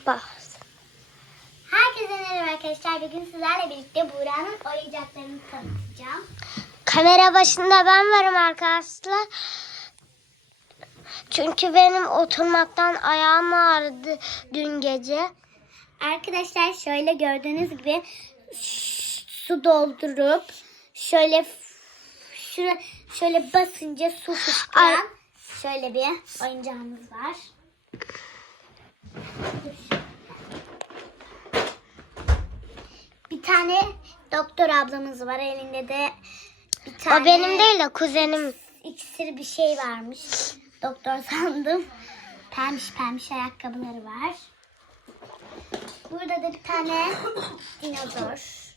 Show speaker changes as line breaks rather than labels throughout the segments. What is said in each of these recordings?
Bak.
Herkese merhaba arkadaşlar. Bugün sizlerle birlikte Buğra'nın oyuncaklarını tanıtacağım.
Kamera başında ben varım arkadaşlar. Çünkü benim oturmaktan ayağım ağrıdı dün gece.
Arkadaşlar şöyle gördüğünüz gibi su doldurup şöyle basınca su fışkıran şöyle bir oyuncağımız var. Bir tane doktor ablamız var. Elinde de bir tane...
O benim değil de kuzenim.
İksir bir şey varmış. Doktor sandım. Pembiş ayakkabıları var. Burada da bir tane dinozor.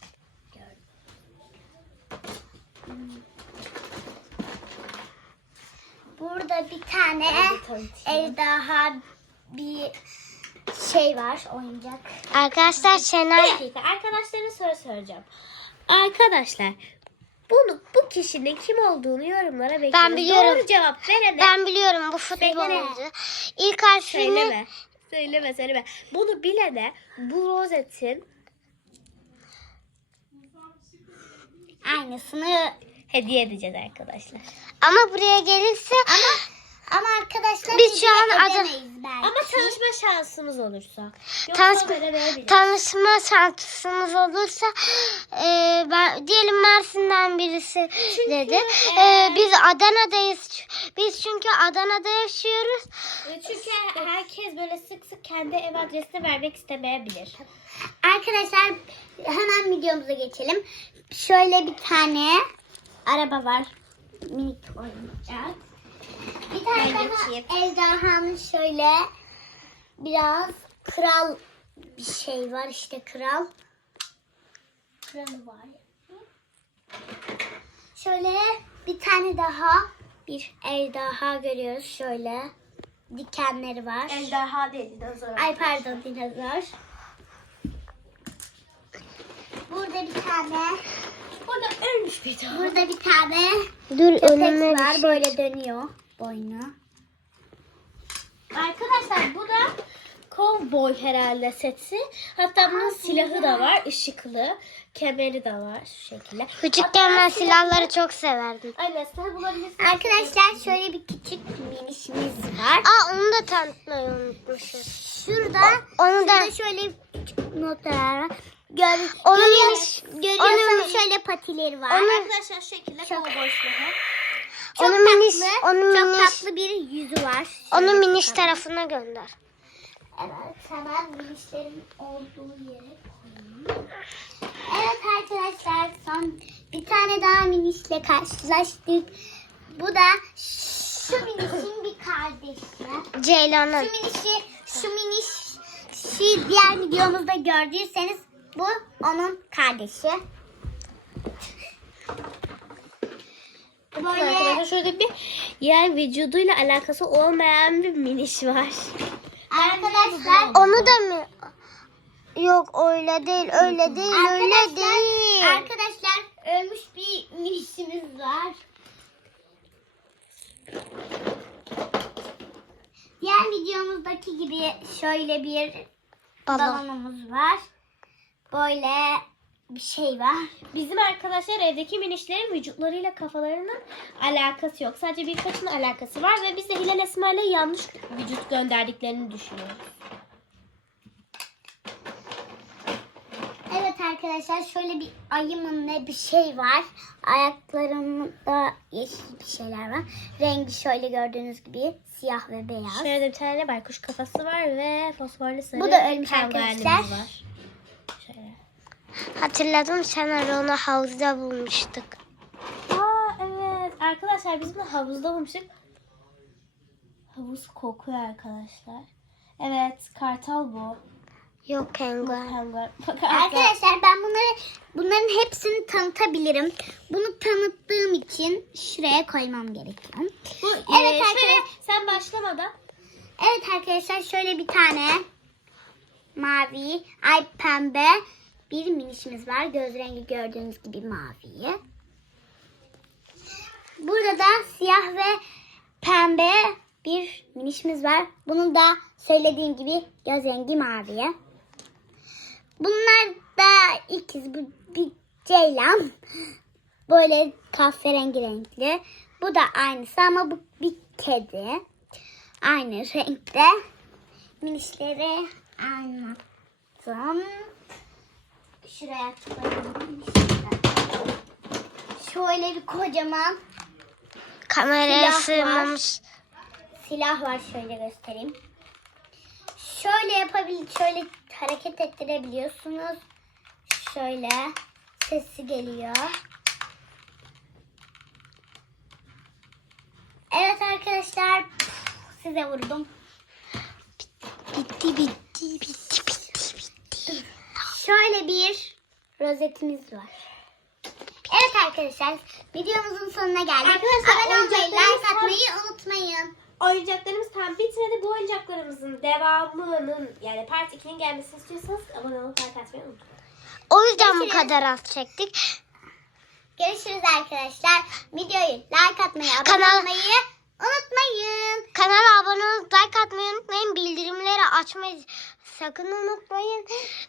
Burada bir tane ejderha bir şey var, oyuncak.
Arkadaşlar Şenay.
Arkadaşlara soru soracağım. Arkadaşlar bu kişinin kim olduğunu yorumlara bekliyoruz.
Ben biliyorum.
Doğru cevap verene.
Ben biliyorum bu futbolcu. İlk harfini
Söyleme. Bunu bilene bu rozetin
Aynısını
hediye edeceğiz arkadaşlar.
ama buraya gelirse
ama arkadaşlar
Biz şu an
edemeyiz belki.
Ama tanışma şansımız olursa.
tanışma şansımız olursa ben diyelim Mersin'den birisi dedi. Biz Adana'dayız. Biz çünkü Adana'da yaşıyoruz.
Çünkü herkes böyle sık sık kendi ev adresini vermek istemeyebilir.
Arkadaşlar hemen videomuza geçelim. Şöyle bir tane araba var. Minik oyuncak. Bir tane daha ejderhanın şöyle biraz kral bir şey var. İşte kral. Kralı var. Şöyle bir tane daha bir ejderha görüyoruz. Şöyle dikenleri var.
Ejderha değil, dinozor.
Ay pardon, dinozor. Burada bir tane.
Burada ölmüş bir tane.
Burada bir tane
Dur
köpek
önüme
var.
bir şey.
Böyle dönüyor boynu.
Arkadaşlar bu da kovboy herhalde seti. Hatta bunun silahı da var. Işıklı. Kemeri de var şu şekilde.
Küçükken ben silahları çok severdim.
Aynen, sen bulabilirsin.
Arkadaşlar şöyle bir küçük minişimiz var.
Onu da tanıtmayı unutmuşuz.
Şurada,
Onu da
şurada şöyle küçük notlar var.
Onu miniş-
Görüyorsanız
onu-
şöyle patileri var.
Arkadaşlar şu şekilde kovboy silahı.
Çok
onu miniş,
tatlı,
onu
çok
miniş,
tatlı bir yüzü var.
onu
Şöyle
miniş
bakalım.
tarafına gönder.
Evet, hemen minişlerin olduğu yere koyayım. Evet arkadaşlar, son bir tane daha minişle karşılaştık. Bu da şu minişin bir kardeşi.
Ceylan'ın.
Şu minişi diğer videomuzda gördüyseniz bu onun kardeşi. Böyle
Arkadaşlar şöyle bir yer vücuduyla alakası olmayan bir miniş var.
arkadaşlar
Onu da mı? Yok öyle değil, öyle değil, öyle değil.
Arkadaşlar ölmüş bir minişimiz var. Diğer videomuzdaki gibi şöyle bir
Balon.
balonumuz var. Böyle bir şey var.
Bizim arkadaşlar evdeki minişlerin vücutlarıyla kafalarının alakası yok. Sadece birkaçının alakası var ve biz de Hilal Esma'yla yanlış vücut gönderdiklerini düşünüyoruz.
Evet arkadaşlar şöyle bir ayımın ne bir şey var. Ayaklarımda yeşil bir şeyler var. Rengi şöyle gördüğünüz gibi siyah ve beyaz.
Şöyle bir tane baykuş kafası var ve fosforlu sarı
Bu da ölmüş
penguenimiz
arkadaşlar.
var. Şöyle.
Hatırladım, sen onu havuzda bulmuştuk.
Aa evet. Arkadaşlar biz bunu havuzda bulmuştuk. Havuz kokuyor arkadaşlar. Evet, kartal bu.
Yok penguen.
Penguen.
Arkadaşlar ben bunların hepsini tanıtabilirim. Bunu tanıttığım için şuraya koymam gerekiyor. Evet
şöyle
arkadaşlar.
sen başlamadan
Evet arkadaşlar şöyle bir tane mavi, ay pembe bir minişimiz var. Göz rengi gördüğünüz gibi mavi. Burada da siyah ve pembe bir minişimiz var. Bunun da söylediğim gibi göz rengi mavi. Bunlar da ikiz. Bu bir ceylan. Böyle kahverengi renkli. Bu da aynısı ama bu bir kedi. Aynı renkte. Minişleri anlattım. Şuraya koyalım. Şöyle bir kocaman
Kameraya
Silah var.
sığmamış.
silah var, şöyle göstereyim. Şöyle hareket ettirebiliyorsunuz. Şöyle sesi geliyor. Evet arkadaşlar, size vurdum.
Bitti.
Şöyle bir rozetimiz var. Evet arkadaşlar, videomuzun sonuna geldik.
Arkadaşlar,
Abone olmayı,
oyuncaklarımız
like atmayı unutmayın.
Oyuncaklarımız tam bitmedi. Bu oyuncaklarımızın devamının yani part 2'nin gelmesini istiyorsanız abone olup like atmayı unutmayın.
O yüzden bu
Görüşürüz.
kadar az çektik.
Görüşürüz arkadaşlar. Videoyu like atmayı, abone
Kanal-
olmayı unutmayın.
Kanala abone olup like atmayı unutmayın. Bildirimleri açmayı sakın unutmayın.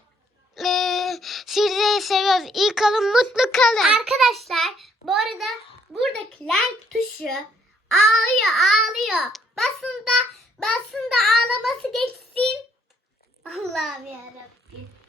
Sizi seviyoruz. İyi kalın, mutlu kalın.
Arkadaşlar, bu arada buradaki like tuşu ağlıyor. Basın da ağlaması geçsin. Allah'ım yarabbim.